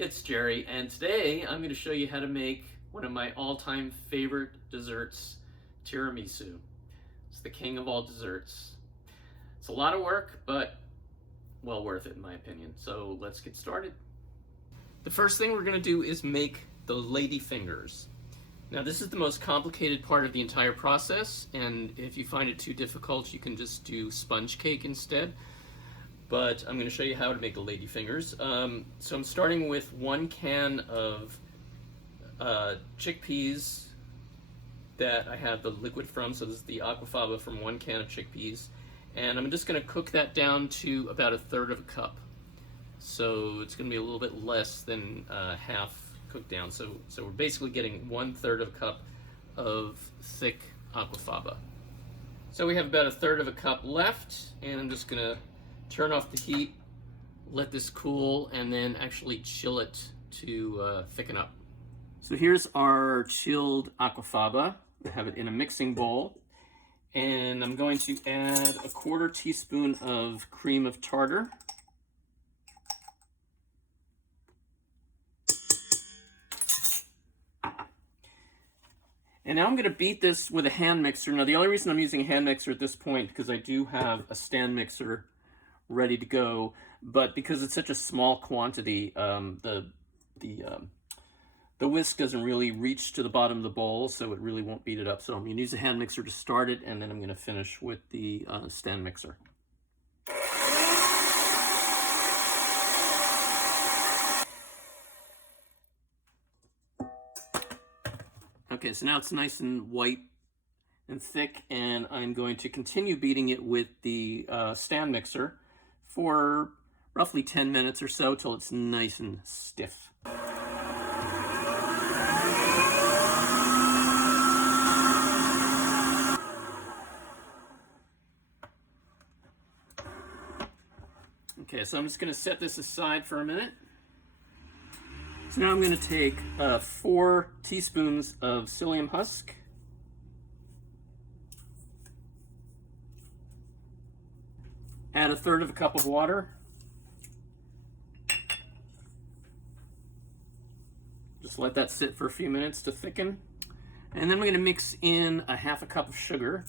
it's Jerry, and today I'm going to show you how to make one of my all-time favorite desserts, tiramisu. It's the king of all desserts. It's a lot of work, but well worth it in my opinion. So let's get started. The first thing we're going to do is make the Ladyfingers. Now this is the most complicated part of the entire process, and if you find it too difficult, you can just do sponge cake instead. But I'm going to show you how to make the Ladyfingers. So I'm starting with 1 can of chickpeas that I have the liquid from. So this is the aquafaba from 1 can of chickpeas. And I'm just going to cook that down to about 1/3 of a cup. So it's going to be a little bit less than half cooked down. So we're basically getting 1/3 of a cup of thick aquafaba. So we have about 1/3 of a cup left, and I'm just going to turn off the heat, let this cool, and then actually chill it to thicken up. So here's our chilled aquafaba. I have it in a mixing bowl, and I'm going to add 1/4 teaspoon of cream of tartar. And now I'm going to beat this with a hand mixer. Now the only reason I'm using a hand mixer at this point because I do have a stand mixer ready to go, but because it's such a small quantity, the whisk doesn't really reach to the bottom of the bowl, so it really won't beat it up. So I'm going to use a hand mixer to start it, and then I'm going to finish with the stand mixer. Okay, so now it's nice and white and thick, and I'm going to continue beating it with the stand mixer for roughly 10 minutes or so till it's nice and stiff. Okay, so I'm just going to set this aside for a minute. So now I'm going to take 4 teaspoons of psyllium husk, add 1/3 of a cup of water, just let that sit for a few minutes to thicken, and then we're going to mix in 1/2 cup of sugar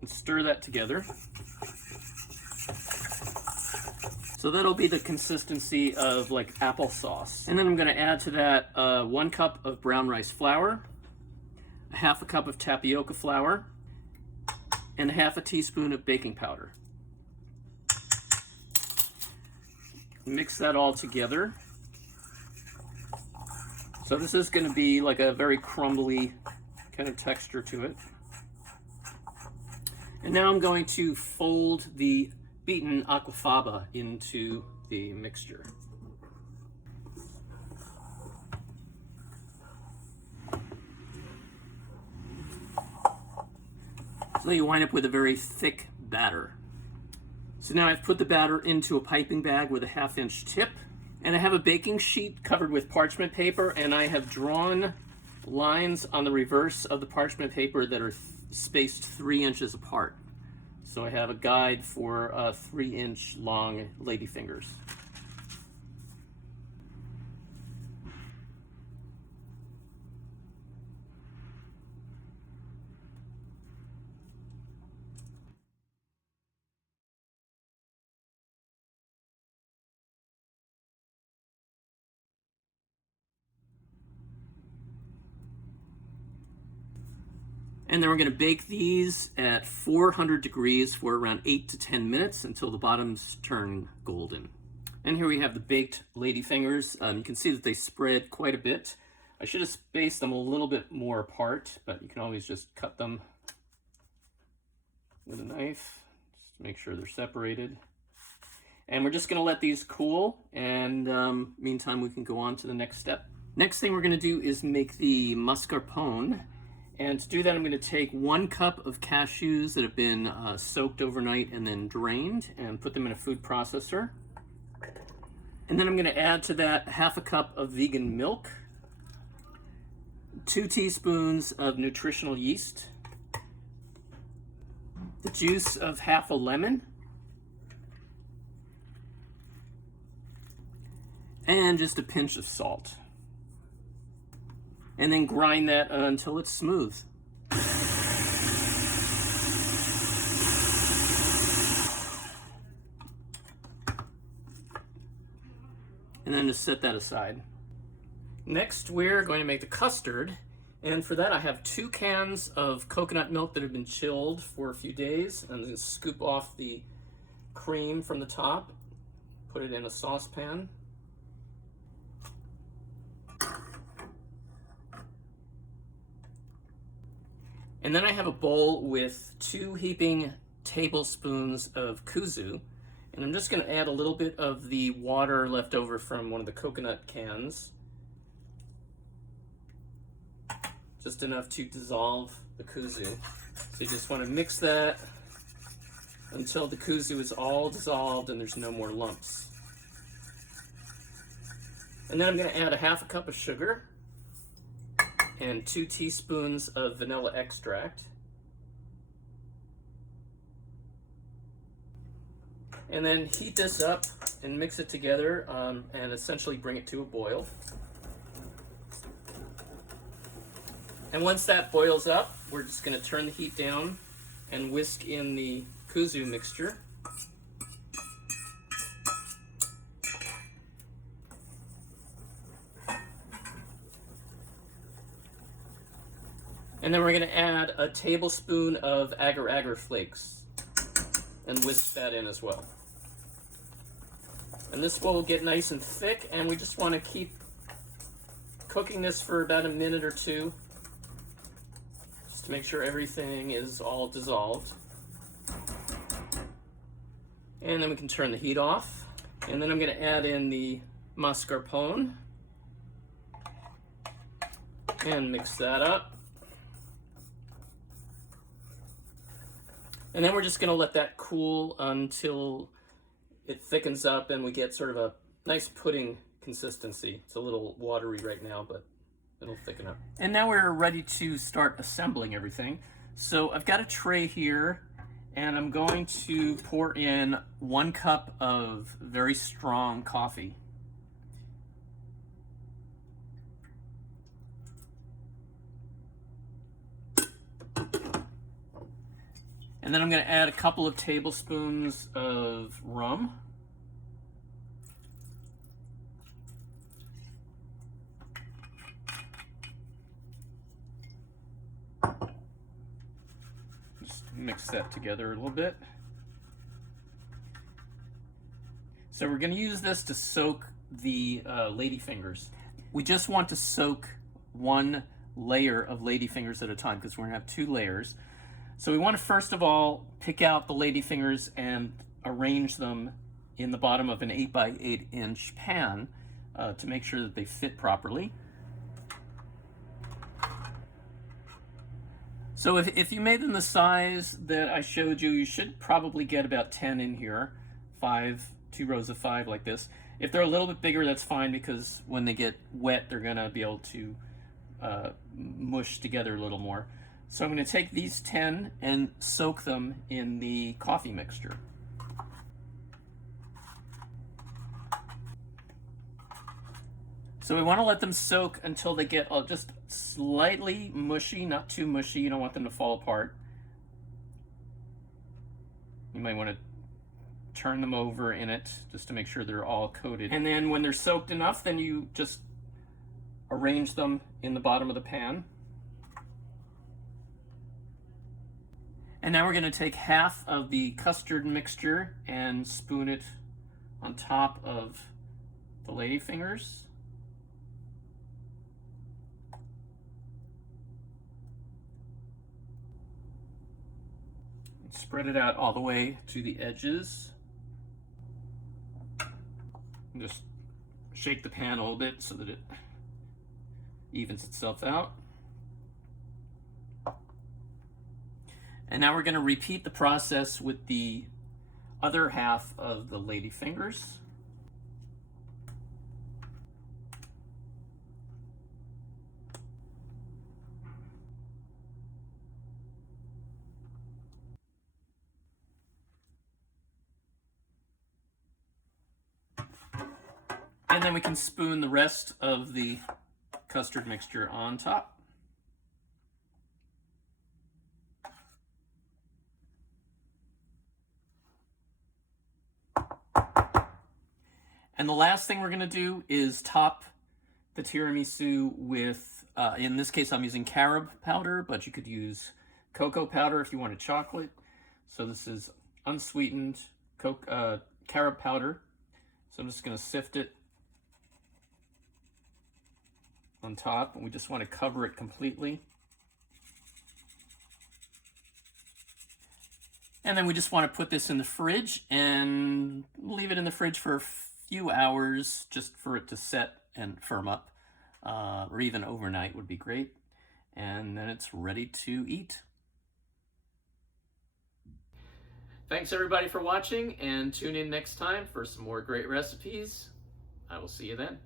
and stir that together. So that'll be the consistency of like applesauce. And then I'm going to add to that 1 cup of brown rice flour, 1/2 cup of tapioca flour, and 1/2 teaspoon of baking powder. Mix that all together. So this is going to be like a very crumbly kind of texture to it. And now I'm going to fold the beaten aquafaba into the mixture. So you wind up with a very thick batter. So now I've put the batter into a piping bag with a 1/2-inch tip, and I have a baking sheet covered with parchment paper, and I have drawn lines on the reverse of the parchment paper that are spaced 3 inches apart. So I have a guide for 3-inch long Ladyfingers. And then we're going to bake these at 400 degrees for around 8 to 10 minutes until the bottoms turn golden. And here we have the baked Ladyfingers. You can see that they spread quite a bit. I should have spaced them a little bit more apart, but you can always just cut them with a knife, just to make sure they're separated. And we're just going to let these cool, and meantime we can go on to the next step. Next thing we're going to do is make the mascarpone. And to do that, I'm going to take 1 cup of cashews that have been soaked overnight and then drained and put them in a food processor. And then I'm going to add to that 1/2 cup of vegan milk, 2 teaspoons of nutritional yeast, the juice of 1/2 lemon, and just a pinch of salt. And then grind that until it's smooth. And then just set that aside. Next, we're going to make the custard. And for that, I have 2 cans of coconut milk that have been chilled for a few days. I'm going to scoop off the cream from the top, put it in a saucepan. And then I have a bowl with 2 heaping tablespoons of kuzu. And I'm just going to add a little bit of the water left over from one of the coconut cans. Just enough to dissolve the kuzu. So you just want to mix that until the kuzu is all dissolved and there's no more lumps. And then I'm going to add a half a cup of sugar and 2 teaspoons of vanilla extract. And then heat this up and mix it together and essentially bring it to a boil. And once that boils up, we're just going to turn the heat down and whisk in the kuzu mixture. And then we're going to add a tablespoon of agar flakes and whisk that in as well. And this will get nice and thick, and we just want to keep cooking this for about a minute or 2 just to make sure everything is all dissolved. And then we can turn the heat off. And then I'm going to add in the mascarpone and mix that up. And then we're just going to let that cool until it thickens up and we get sort of a nice pudding consistency. It's a little watery right now, but it'll thicken up. And now we're ready to start assembling everything. So I've got a tray here, and I'm going to pour in 1 cup of very strong coffee. And then I'm going to add a couple of tablespoons of rum. Just mix that together a little bit. So we're going to use this to soak the ladyfingers. We just want to soak 1 layer of ladyfingers at a time because we're going to have 2 layers. So we want to first of all pick out the ladyfingers and arrange them in the bottom of an 8 by 8 inch pan to make sure that they fit properly. So if you made them the size that I showed you, you should probably get about 10 in here, 2 rows of 5 like this. If they're a little bit bigger, that's fine, because when they get wet, they're gonna be able to mush together a little more. So I'm going to take these 10 and soak them in the coffee mixture. So we want to let them soak until they get just slightly mushy, not too mushy. You don't want them to fall apart. You might want to turn them over in it just to make sure they're all coated. And then when they're soaked enough, then you just arrange them in the bottom of the pan. And now we're going to take half of the custard mixture and spoon it on top of the ladyfingers. And spread it out all the way to the edges. And just shake the pan a little bit so that it evens itself out. And now we're going to repeat the process with the other half of the ladyfingers. And then we can spoon the rest of the custard mixture on top. And the last thing we're going to do is top the tiramisu with, in this case I'm using carob powder, but you could use cocoa powder if you wanted chocolate. So this is unsweetened carob powder. So I'm just going to sift it on top, and we just want to cover it completely. And then we just want to put this in the fridge and leave it in the fridge for a few hours just for it to set and firm up, or even overnight would be great. And then it's ready to eat. Thanks everybody for watching, and tune in next time for some more great recipes. I will see you then.